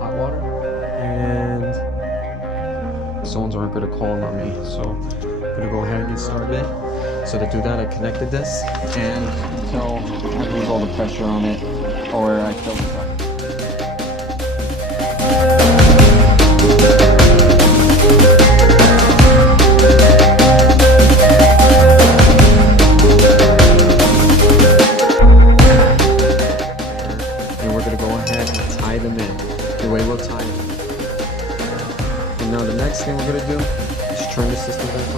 hot water, and zones aren't going to call on me. So I'm going to go ahead and get started. So to do that, I connected this, and until I lose all the pressure on it, or I fill this up. And we're going to go ahead and tie them in the way we'll tie them. And now the next thing we're going to do is turn the system back